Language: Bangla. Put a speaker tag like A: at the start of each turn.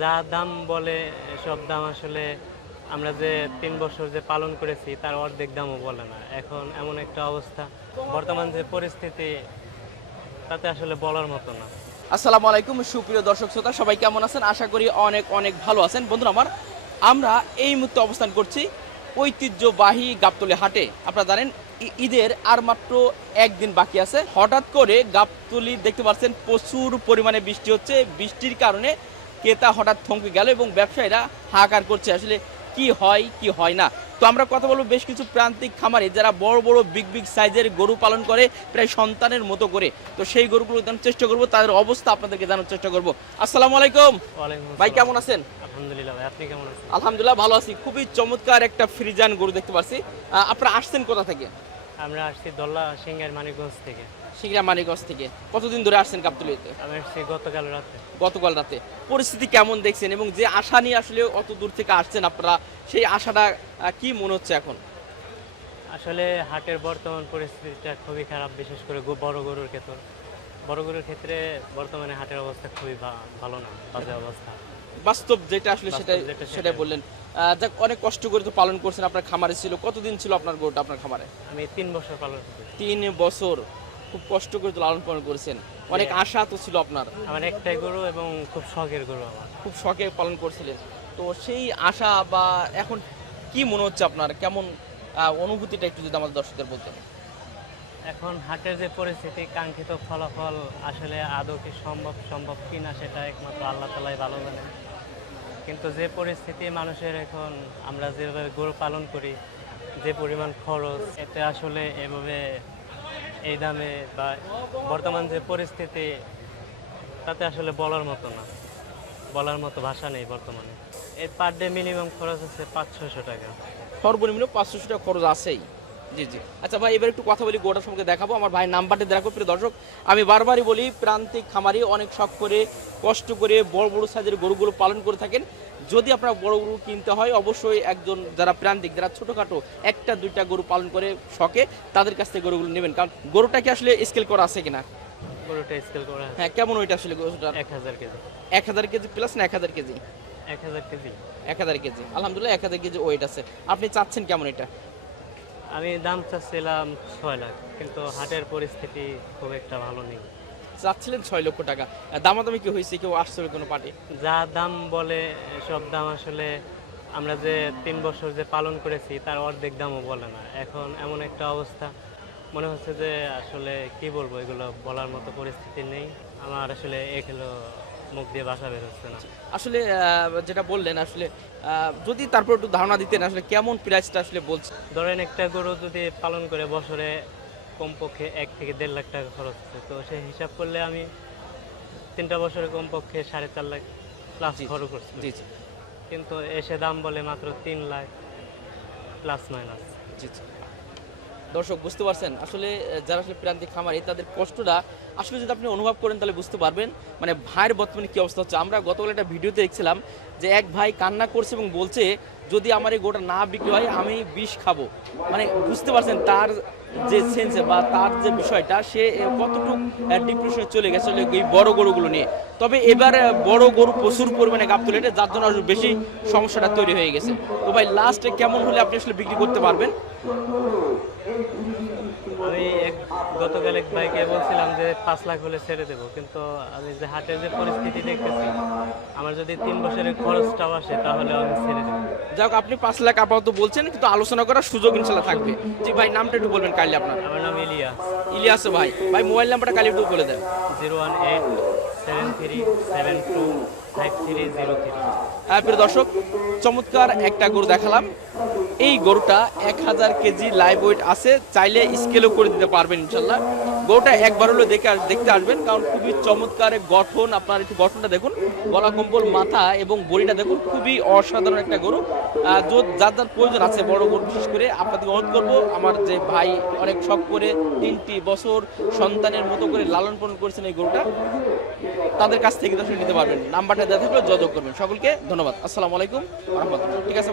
A: যা দাম বলে সব দাম আসলে আমরা যে তিন বছর যে পালন করেছি, তার অর্ধেক দামও বলে না। এখন এমন একটা অবস্থা, বর্তমান যে পরিস্থিতি, তাতে আসলে বলার মতো না।
B: আসসালামু আলাইকুম, সুপ্রিয় দর্শক শ্রোতা, সবাই কেমন আছেন? আশা করি অনেক অনেক ভালো আছেন। বন্ধুরা আমার, আমরা এই মুহূর্তে অবস্থান করছি ঐতিহ্যবাহী গাবতলি হাটে। আপনারা জানেন ঈদের আর মাত্র একদিন বাকি আছে। হঠাৎ করে গাবতলি দেখতে পাচ্ছেন, প্রচুর পরিমাণে বৃষ্টি হচ্ছে। বৃষ্টির কারণে ক্রেতা হঠাৎ থমকে গেল এবং ব্যবসায়ীরা হাহাকার করছে আসলে কি হয় কি হয় না। তো আমরা কথা বলব বেশ কিছু প্রান্তিক খামারে যারা বড় বড় বিগ বিগ সাইজের গরু পালন করে প্রায় সন্তানের মতো করে। তো সেই গরুগুলো জানার চেষ্টা করব তাদের অবস্থা আপনাদেরকে জানার চেষ্টা করব। আসসালামু আলাইকুম। ভাই। কেমন আছেন?
A: আলহামদুলিল্লাহ ভাই আপনি কেমন আছেন?
B: আলহামদুলিল্লাহ ভালো আছি। খুবই চমৎকার একটা ফ্রিজান গরু দেখতে পাচ্ছি আহ, আপনারা আসছেন কোথা থেকে?
A: আমরা আসছি দল্লা সিঙ্গার মানিকগঞ্জ থেকে।
B: শিগরা মানিকগঞ্জ থেকে। কতদিন ধরে আসছেন কাপতুলিতে
A: আমি আসছি গতকাল রাতে।
B: গতকাল রাতে। পরিস্থিতি কেমন দেখছেন এবং যে আশা নিয়ে আসলে অত দূর থেকে আসছেন আপনারা সেই আশাটা আহ, কি মনে হচ্ছে এখন?
A: আসলে হাটের বর্তমান পরিস্থিতিটা খুবই খারাপ বিশেষ করে গো- বড় গরুর ক্ষেত্রে। বড় গরুর ক্ষেত্রে বর্তমানে হাটের অবস্থা খুবই ভালো না বাজে অবস্থা।
B: বাস্তব যেটা আসলে সেটাই সেটাই। বললেন। যাক অনেক কষ্ট করে তো পালন করছেন আপনার খামারে ছিল। কতদিন ছিল আপনার গরুটা আপনার খামারে?
A: আমি তিন বছর পালন
B: তিন বছর। খুব কষ্ট করে তো লালন পালন করেছেন। অনেক আশা তো ছিল আপনার।
A: আমার একটাই গরু এবং খুব শখের গরু আমার।
B: খুব শখে পালন করছিলেন। তো সেই আশা বা এখন কি মনে হচ্ছে আপনার? কেমন অনুভূতিটা একটু যদি আমাদের দর্শকদের বলতেন।
A: এখন হাটের যে পরিস্থিতি কাঙ্ক্ষিত ফলাফল আসলে আদৌ কি সম্ভব সম্ভব কিনা সেটা একমাত্র আল্লাহ তালাই ভালো জানে কিন্তু যে পরিস্থিতি মানুষের এখন, আমরা যেভাবে গরু পালন করি, যে পরিমাণ খরচ, এতে আসলে এভাবে এই দামে বা বর্তমান যে পরিস্থিতি, তাতে আসলে বলার মতো না। বলার মতো ভাষা নেই বর্তমানে। এর পার ডে মিনিমাম খরচ আছে পাঁচ ছশো টাকা।
B: সর্বনিম্ন পাঁচশো টাকা খরচ আছেই। জি জি। আচ্ছা ভাই এবার একটু কথা বলি গোটা সম্পর্কে দেখাবো। আমার ভাই নাম্বারটা দেখো প্রিয় দর্শক। আমি বারবারই বলি প্রান্তিক খামারি অনেক শখ করে কষ্ট করে বড় বড় সাইজের গরুগুলো পালন করে থাকেন। যদি আপনার বড় গরু কিনতে হয় অবশ্যই একজন যারা প্রান্তিক যারা ছোটোখাটো একটা দুইটা গরু পালন করে শখে তাদের কাছ থেকে গরুগুলো নেবেন। কারণ গরুটা কি আসলে স্কেল করা আছে কিনা?
A: গরুটা স্কেল করা
B: হ্যাঁ কেমন ওইটা আসলে গরুটার?
A: এক হাজার কেজি।
B: এক হাজার কেজি প্লাস না এক হাজার কেজি?
A: এক হাজার কেজি।
B: এক হাজার কেজি। আলহামদুলিল্লাহ এক হাজার কেজি ওয়েট আছে। আপনি চাচ্ছেন কেমন এটা?
A: আমি দাম চাচ্ছিলাম ছয় লাখ কিন্তু হাটের পরিস্থিতি খুব একটা ভালো নেই।
B: চাচ্ছিলেন ছয় লক্ষ টাকা। দামাদামি কি হয়েছে? কেউ আসছিল কোনো পার্টি?
A: যা দাম বলে সব দাম আসলে আমরা যে তিন বছর যে পালন করেছি তার অর্ধেক দামও বলে না। এখন এমন একটা অবস্থা মনে হচ্ছে যে আসলে কি বলব এগুলো বলার মতো পরিস্থিতি নেই। আমার আসলে এগুলো মুখ দিয়ে বাসা বের হচ্ছে না।
B: আসলে যেটা বললেন আসলে যদি তারপর একটু ধারণা দিতেন আসলে কেমন প্রাইসটা আসলে বলছে
A: ধরেন একটা গরু যদি পালন করে বছরে কমপক্ষে এক থেকে দেড় লাখ টাকা খরচ হচ্ছে তো সেই হিসাব করলে আমি তিনটা বছরে কমপক্ষে সাড়ে চার লাখ প্লাস খরচ করছি। কিন্তু এসে দাম বলে মাত্র তিন লাখ প্লাস মাইনাস
B: জি। দর্শক, বুঝতে পারছেন? আসলে যারা আসলে প্রান্তিক খামারি, তাদের কষ্টটা আসলে যদি আপনি অনুভব করেন, তাহলে বুঝতে পারবেন। মানে ভাইয়ের বর্তমানে কি অবস্থা হচ্ছে? আমরা গতকাল একটা ভিডিওতে দেখছিলাম যে এক ভাই কান্না করছে এবং বলছে যদি আমার এই গোটা না বিক্রি হয়, আমি বিষ খাব। মানে বুঝতে পারছেন তার যে সেন্সে বা তার যে বিষয়টা, সে কতটুকু ডিপ্রেশনে চলে গেছে এই বড় গরুগুলো নিয়ে। তবে এবার বড় গরু প্রচুর পরিমাণে গাপ তুলে যার জন্য আরও বেশি সমস্যাটা তৈরি হয়ে গেছে। তো ভাই লাস্টে কেমন হলে আপনি আসলে বিক্রি করতে পারবেন?
A: গতকাল এক ভাইকে বলছিলাম যে পাঁচ লাখ হলে ছেড়ে দেবো কিন্তু আমি যে হাটের যে পরিস্থিতি দেখতেছি আমার যদি তিন বছরের খরচটাও আসে তাহলে আমি ছেড়ে দেবো।
B: যাক আপনি পাঁচ লাখ আপাতত বলছেন কিন্তু আলোচনা করার সুযোগ ইনশাল্লাহ থাকবে। জি ভাই নামটা একটু বলবেন কাইলে আপনার।
A: আমার নাম ইলিয়াস।
B: ইলিয়াস ভাই। ভাই মোবাইল নাম্বারটা কালি একটু বলে দেন।
A: Zero one eight seven three seven two
B: হ্যাঁ প্রিয় দর্শক, চমৎকার একটা গরু দেখালাম। এই গরুটা এক হাজার কেজি লাইভ ওয়েট আছে, চাইলে স্কেলও করে দিতে পারবেন ইনশাল্লাহ। গরুটা একবার হলো দেখে দেখতে আসবেন, কারণ খুবই চমৎকার গঠন। আপনার একটু গঠনটা দেখুন। গলা, কম্বল, মাথা এবং বড়িটা দেখুন, খুবই অসাধারণ একটা গরু। যার যার প্রয়োজন আছে, বড় গরু বিশেষ করে আপনাদের অনুরোধ করব, আমার যে ভাই অনেক শখ করে তিনটি বছর সন্তানের মতো করে লালন পালন করেছেন এই গরুটা, তাদের কাছ থেকে দর্শক নিতে পারবেন। নাম্বারটা দেওয়া থাকলে যোগাযোগ করবেন। সকলকে ধন্যবাদ। আসসালামু আলাইকুম রহমতুল্লাহ। ঠিক আছে